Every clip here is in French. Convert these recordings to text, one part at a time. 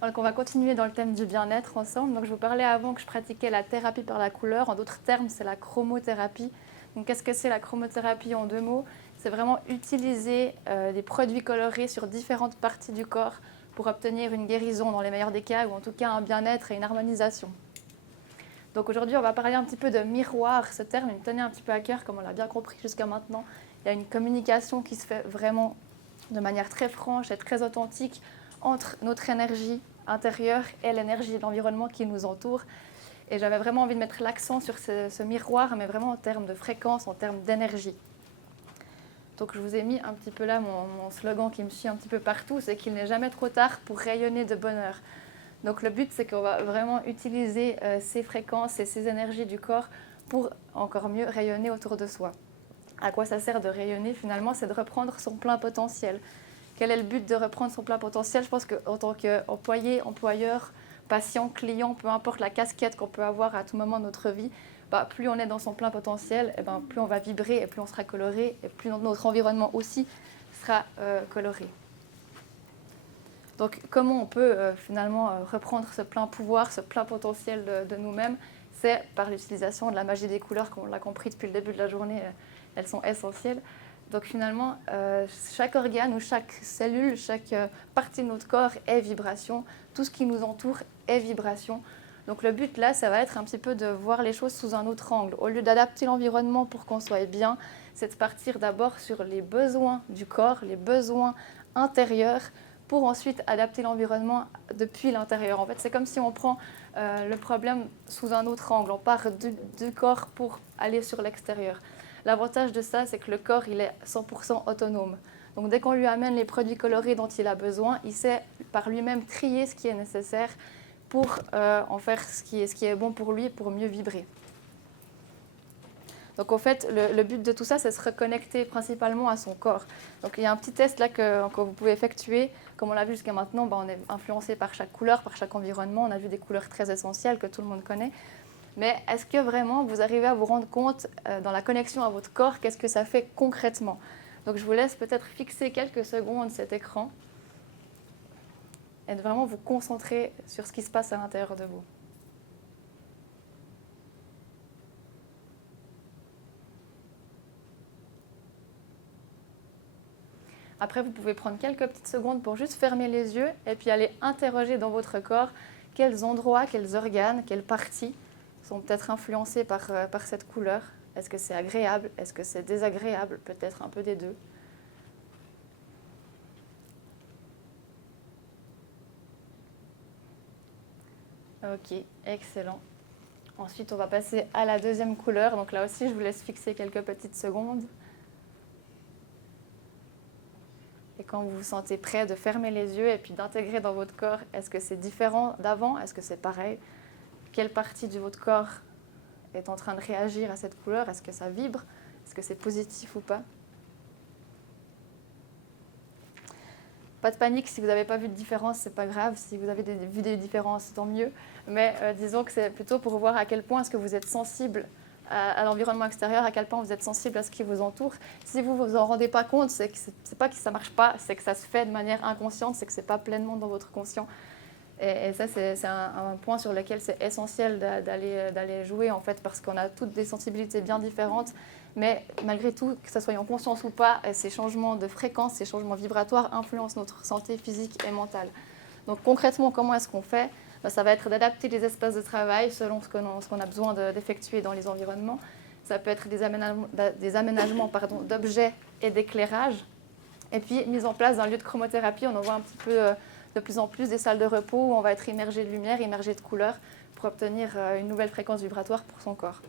Donc on va continuer dans le thème du bien-être ensemble. Donc je vous parlais avant que je pratiquais la thérapie par la couleur. En d'autres termes, c'est la chromothérapie. Donc qu'est-ce que c'est la chromothérapie en deux mots? C'est vraiment utiliser des produits colorés sur différentes parties du corps pour obtenir une guérison dans les meilleurs des cas, ou en tout cas un bien-être et une harmonisation. Donc aujourd'hui, on va parler un petit peu de miroir. Ce terme, il me tenait un petit peu à cœur, comme on l'a bien compris jusqu'à maintenant. Il y a une communication qui se fait vraiment de manière très franche et très authentique entre notre énergie intérieure et l'énergie de l'environnement qui nous entoure. Et j'avais vraiment envie de mettre l'accent sur ce miroir, mais vraiment en termes de fréquence, en termes d'énergie. Donc je vous ai mis un petit peu là mon slogan qui me suit un petit peu partout, c'est qu'il n'est jamais trop tard pour rayonner de bonheur. Donc le but, c'est qu'on va vraiment utiliser ces fréquences et ces énergies du corps pour encore mieux rayonner autour de soi. À quoi ça sert de rayonner finalement? C'est de reprendre son plein potentiel. Quel est le but de reprendre son plein potentiel? Je pense qu'en tant qu'employé, employeur, patient, client, peu importe la casquette qu'on peut avoir à tout moment de notre vie, plus on est dans son plein potentiel, plus on va vibrer et plus on sera coloré et plus notre environnement aussi sera coloré. Donc comment on peut finalement reprendre ce plein pouvoir, ce plein potentiel de nous-mêmes? C'est par l'utilisation de la magie des couleurs, comme on l'a compris depuis le début de la journée, elles sont essentielles. Donc finalement, chaque organe ou chaque cellule, chaque partie de notre corps est vibration. Tout ce qui nous entoure est vibration. Donc le but là, ça va être un petit peu de voir les choses sous un autre angle. Au lieu d'adapter l'environnement pour qu'on soit bien, c'est de partir d'abord sur les besoins du corps, les besoins intérieurs, pour ensuite adapter l'environnement depuis l'intérieur. En fait, c'est comme si on prend le problème sous un autre angle. On part du corps pour aller sur l'extérieur. L'avantage de ça, c'est que le corps, il est 100% autonome. Donc dès qu'on lui amène les produits colorés dont il a besoin, il sait par lui-même trier ce qui est nécessaire pour en faire ce qui est bon pour lui, pour mieux vibrer. Donc en fait, le but de tout ça, c'est de se reconnecter principalement à son corps. Donc il y a un petit test là que vous pouvez effectuer. Comme on l'a vu jusqu'à maintenant, on est influencé par chaque couleur, par chaque environnement. On a vu des couleurs très essentielles que tout le monde connaît. Mais est-ce que vraiment vous arrivez à vous rendre compte dans la connexion à votre corps, qu'est-ce que ça fait concrètement? Donc je vous laisse peut-être fixer quelques secondes cet écran et de vraiment vous concentrer sur ce qui se passe à l'intérieur de vous. Après, vous pouvez prendre quelques petites secondes pour juste fermer les yeux et puis aller interroger dans votre corps quels endroits, quels organes, quelles parties sont peut-être influencés par cette couleur. Est-ce que c'est agréable? Est-ce que c'est désagréable? Peut-être un peu des deux. Ok, excellent. Ensuite, on va passer à la deuxième couleur. Donc là aussi, je vous laisse fixer quelques petites secondes. Et quand vous vous sentez prêt de fermer les yeux et puis d'intégrer dans votre corps, est-ce que c'est différent d'avant? Est-ce que c'est pareil? Quelle partie de votre corps est en train de réagir à cette couleur? Est-ce que ça vibre? Est-ce que c'est positif ou pas? Pas de panique, si vous n'avez pas vu de différence, c'est pas grave. Si vous avez vu des différences, tant mieux. Mais disons que c'est plutôt pour voir à quel point est-ce que vous êtes sensible à l'environnement extérieur, à quel point vous êtes sensible à ce qui vous entoure. Si vous ne vous en rendez pas compte, c'est pas que ça ne marche pas, c'est que ça se fait de manière inconsciente, c'est que ce n'est pas pleinement dans votre conscient. Et ça, c'est un point sur lequel c'est essentiel d'aller jouer, en fait, parce qu'on a toutes des sensibilités bien différentes. Mais malgré tout, que ça soit en conscience ou pas, ces changements de fréquence, ces changements vibratoires influencent notre santé physique et mentale. Donc concrètement, comment est-ce qu'on fait? Ça va être d'adapter les espaces de travail selon ce qu'on a besoin d'effectuer dans les environnements. Ça peut être des aménagements d'objets et d'éclairage. Et puis, mise en place d'un lieu de chromothérapie, on en voit un petit peu de plus en plus des salles de repos où on va être immergé de lumière, immergé de couleurs pour obtenir une nouvelle fréquence vibratoire pour son corps.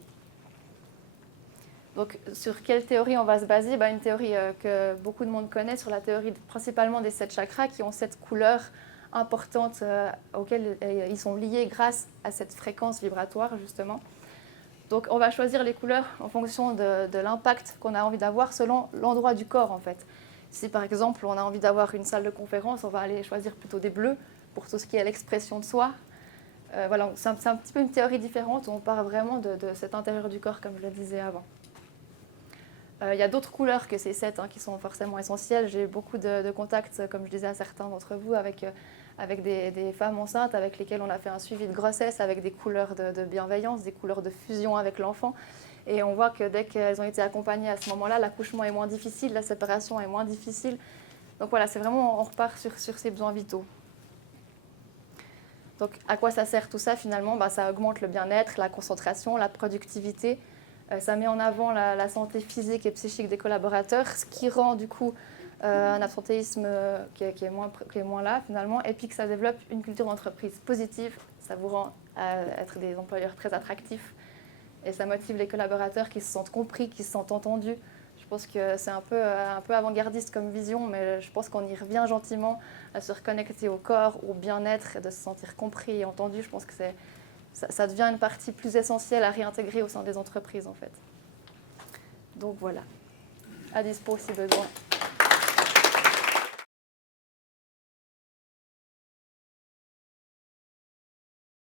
Donc, sur quelle théorie on va se baser? Une théorie que beaucoup de monde connaît, sur la théorie principalement des 7 chakras qui ont 7 couleurs importantes auxquelles ils sont liés grâce à cette fréquence vibratoire, justement. Donc, on va choisir les couleurs en fonction de l'impact qu'on a envie d'avoir selon l'endroit du corps, en fait. Si, par exemple, on a envie d'avoir une salle de conférence, on va aller choisir plutôt des bleus pour tout ce qui est l'expression de soi. Voilà, c'est un petit peu une théorie différente où on part vraiment de cet intérieur du corps, comme je le disais avant. Il y a d'autres couleurs que ces 7 qui sont forcément essentielles. J'ai eu beaucoup de contacts, comme je disais à certains d'entre vous, avec avec des femmes enceintes avec lesquelles on a fait un suivi de grossesse avec des couleurs de bienveillance, des couleurs de fusion avec l'enfant. Et on voit que dès qu'elles ont été accompagnées à ce moment-là, l'accouchement est moins difficile, la séparation est moins difficile. Donc voilà, c'est vraiment, on repart sur ces besoins vitaux. Donc à quoi ça sert tout ça finalement? Ça augmente le bien-être, la concentration, la productivité. Ça met en avant la santé physique et psychique des collaborateurs, ce qui rend du coup un absentéisme qui est moins là finalement, et puis que ça développe une culture d'entreprise positive. Ça vous rend être des employeurs très attractifs et ça motive les collaborateurs qui se sentent compris, qui se sentent entendus. Je pense que c'est un peu avant-gardiste comme vision, mais je pense qu'on y revient gentiment à se reconnecter au corps, au bien-être et de se sentir compris et entendu. Je pense que ça devient une partie plus essentielle à réintégrer au sein des entreprises en fait. Donc voilà, à dispo si besoin.